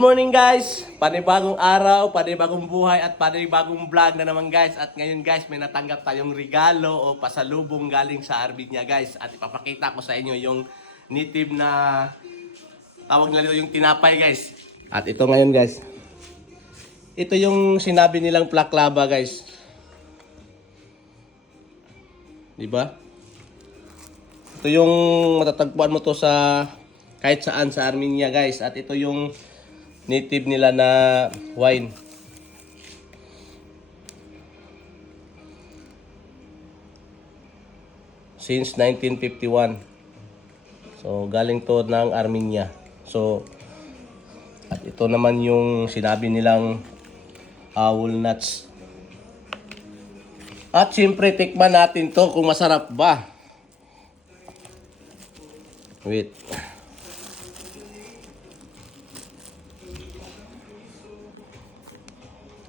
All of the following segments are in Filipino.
Good morning guys! Panibagong araw, panibagong buhay at panibagong vlog na naman guys. At ngayon guys, may natanggap tayong regalo o pasalubong galing sa Armenia guys. At ipapakita ko sa inyo yung native na tawag nila yung tinapay guys. At ito ngayon guys. Ito yung sinabi nilang plaklaba guys. Diba? Ito yung matatagpuan mo to sa kahit saan sa Armenia guys. At ito yung native nila na wine. Since 1951. So galing to ng Armenia. So at ito naman yung sinabi nilang walnuts. At siyempre tikman natin to kung masarap ba. Wait.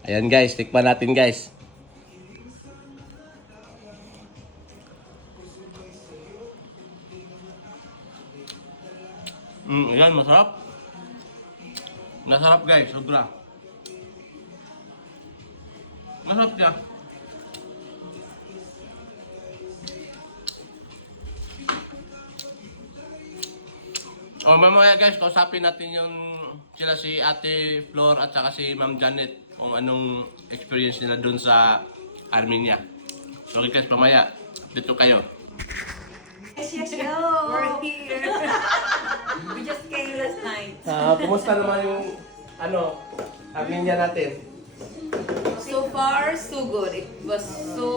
Ayan guys, tikman natin guys. Ayan, masarap. Masarap guys, sobra. Masarap siya. O mamaya guys, kausapin natin yung sila si Ate Flor at saka si Ma'am Janet kung anong experience nila dun sa Armenia. So guys, mamaya dito kayo. Yes, we're here. We just came last night. Kumusta naman yung Armenia natin? So far, so good. It was so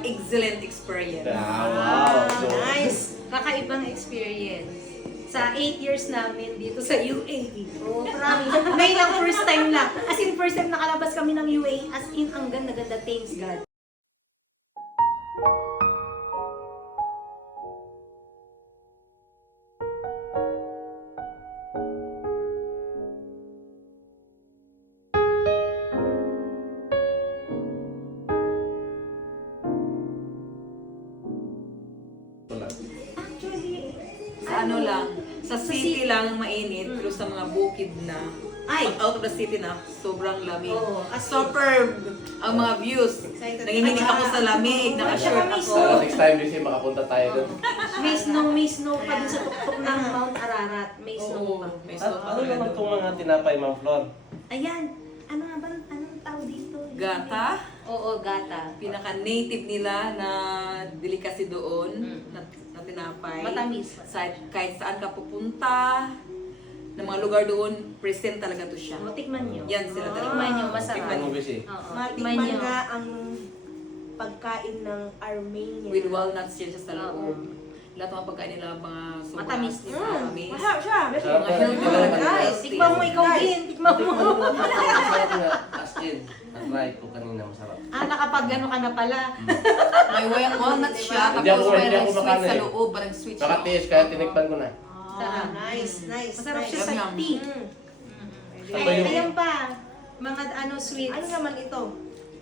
excellent experience. Wow. So, Nice! Kakaibang experience. Sa 8 years namin dito sa UAE. Oh, promise. May lang first time lang. As in, first time nakalabas kami ng UAE. As in, ang ganda-ganda. Thanks God. Actually, Sa ano lang, sa city lang mainit, pero sa mga bukid na, Ay! pag out of the city na, sobrang lamig. Oo, Superb! Ang mga views. Nanginginig ako sa lamig, naka-shirt ako. so next time kasi makapunta tayo dun. may snow pa dun sa tuktok ng Mount Ararat. May snow Oo, pa. may At snow pa ano naman talaga. itong mga tinapay, Ma'am Flor? Ayan. Ano nga ba? Anong tawag dito? Gata, Oo, gata. pinaka-native nila na delicacy doon, na tinapay. Matamis. Kahit saan ka pupunta, ng mga lugar doon, present talaga to siya. O, tikman nyo. Yan sila talaga. Tikman nyo, masarap. Tikman Ano busy? Oo, tikman Matikman nyo. nga ang pagkain ng Armenia. With walnuts yan siya sa loob. Oo. Lahat ng mga pagkain nila, mga sobrang Matamis. matamis. Masarap siya. Masarap Mga pa. healthy Ikaw naman. guys. Tikman mo, ikaw din. Tikman mo. Masarap nga. As in, na-try ko kanina masarap. Nakapag ano ka na pala. May walnuts siya, Hindi ako- tapos hindi merong ako sweet makano sa eh. loob, parang sweet siya. Nakatiis kaya tinikpan ko na. Sarap. Nice, nice. Masarap nice. siya sa Yum, yum. tea. Ano ba yung Ayan pa. Mga sweets. Ano naman ito?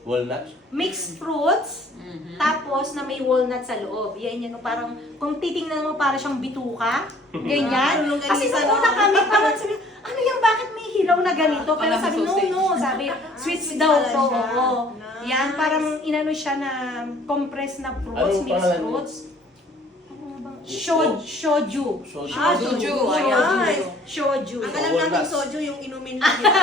walnuts? Mixed fruits. Tapos na may walnut sa loob. Yan. Parang, kung titingnan mo, para siyang bituka. Ganyan. Tulong Kasi ganisa, nung una no? kami, parang sabi, ano yan, bakit may hilaw na ganito? Pero Parang sabi, no, sausage. no. Sabi, sweets sweet daw pala to. siya. Oo. Nice. Yan, parang inano siya na compressed na fruits, Anong mixed pangalan niya? fruits. Ano nga bang? Shoju. Soju. Soju. Ayan, Nice. Shoju. Ang alam Walnuts. namin soju yung inumin lang nila.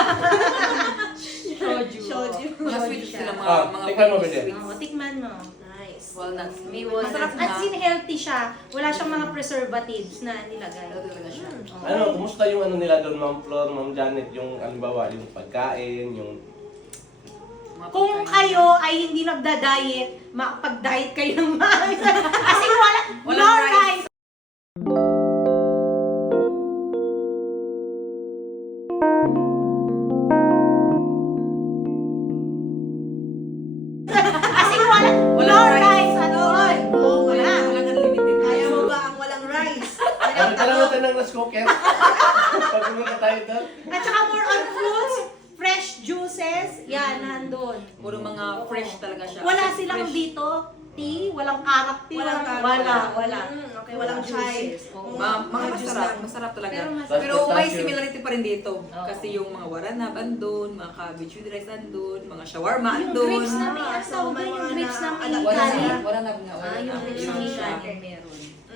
Shoju. Shoju. Mga sweet sila, Ah, mga tikman mo, famous Bede. sweets. Oo, tikman mo. Nice. Walnuts. May walnuts. Masarap At na. sin healthy siya. Wala siyang mga preservatives na nilagay. Ito talaga siya. Ano, kumusta yung ano nila doon, Ma'am Flor, Ma'am Janet, yung halimbawa, yung pagkain, yung... Mga Kung pagkain. kayo ay hindi nagda-diet, makapag-diet kayo ng maayos. Kasi Walang no rice. rice. Kasi no Walang rice at all. Oo, Wala. Walang unlimited. Kaya mo ba ang walang rice? Ano talaga natin ng rice cooker? Pag pumunta tayo doon. At saka more on fruits, fresh juices, yan, nandun. Puro mga fresh talaga siya. Wala Fresh. silang dito, tea, walang karak tea, Walang karak. wala. Okay, walang chai. Juices, oo. Mga juice masarap, lang. masarap talaga. Pero Pero, masarap. may similarity pa rin dito. Oo. Kasi yung mga waranab andun, mga cabbage with rice andun, mga shawarma Yung andun. grapes namin, Ah, ang so tawag may doon, yung mga grapes namin na- Italy. Waranab nga, Yung grapes Yun namin siya. Italy meron.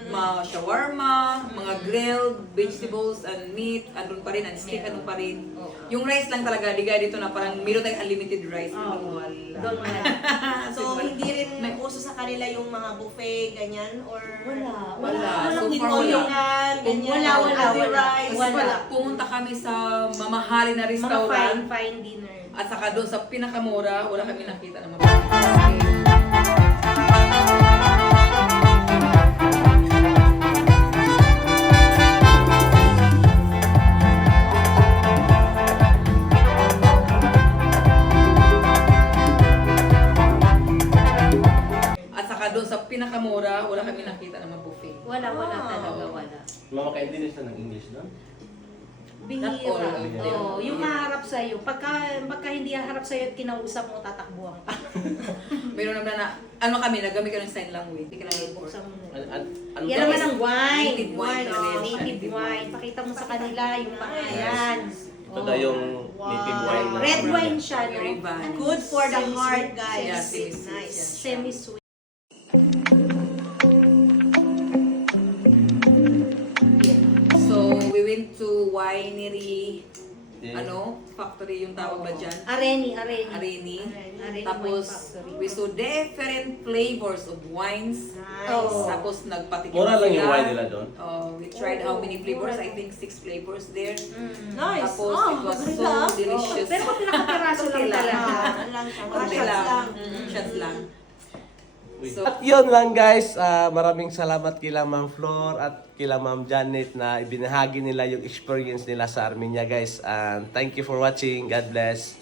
Mga shawarma, mga grilled vegetables and meat, andun pa rin, and steak andun pa rin. Oo. Yung rice lang talaga, di gaya dito na parang meron tayong unlimited rice. Oo. Andun wala. Doon wala. So, hindi rin uso sa kanila yung mga buffet, ganyan, or... Wala. Wala. So Hindi far, ko wala. yung ganyan. Wala. Ate rice. Wala. Pumunta kami sa mamahalin na Mga restaurant. fine dinner. At saka doon sa pinakamura, wala kami nakita na mababa. At saka doon sa pinakamura, wala kami nakita na mabuffet. Wala Wow. talaga, wala. Mamakaintindi siya ng English, no? Not Bihira. all. Oo, yung haharap sa'yo. Pagka hindi haharap sa'yo at kinausap mo, tatakbuhan ka. Meron naman na, ano kami, nagamit ka ng sign language. Hindi ka lang Buksan mo. Ano Yan naman ang wine. Native wine talaga yan siya. Native wine. Pakita mo sa kanila yung pangalan. Ito daw yung native wine na Red wine siya, no? Very bad. Good for the heart, guys. Yeah, It's semi-sweet nice. yan. Semi-sweet. So, we went to winery, Yeah. factory yung tawag ba dyan? Areni. Areni. Areni Tapos, Wine Factory. we saw different flavors of wines. Nice. Oo. Tapos, nagpatikim Mura lang sila. yung wine nila doon. We tried how many flavors? I think 6 flavors there. Nice. Tapos, Oh, it was maganda. so delicious. Pero kung nakapiraso lang Okay lang. talaga. Ano lang siya. Mga Konti shots lang. lang. Shots lang. So, At yun lang guys, maraming salamat kila Ma'am Flor at kila Ma'am Janet na ibinahagi nila yung experience nila sa Armenia guys. And thank you for watching. God bless.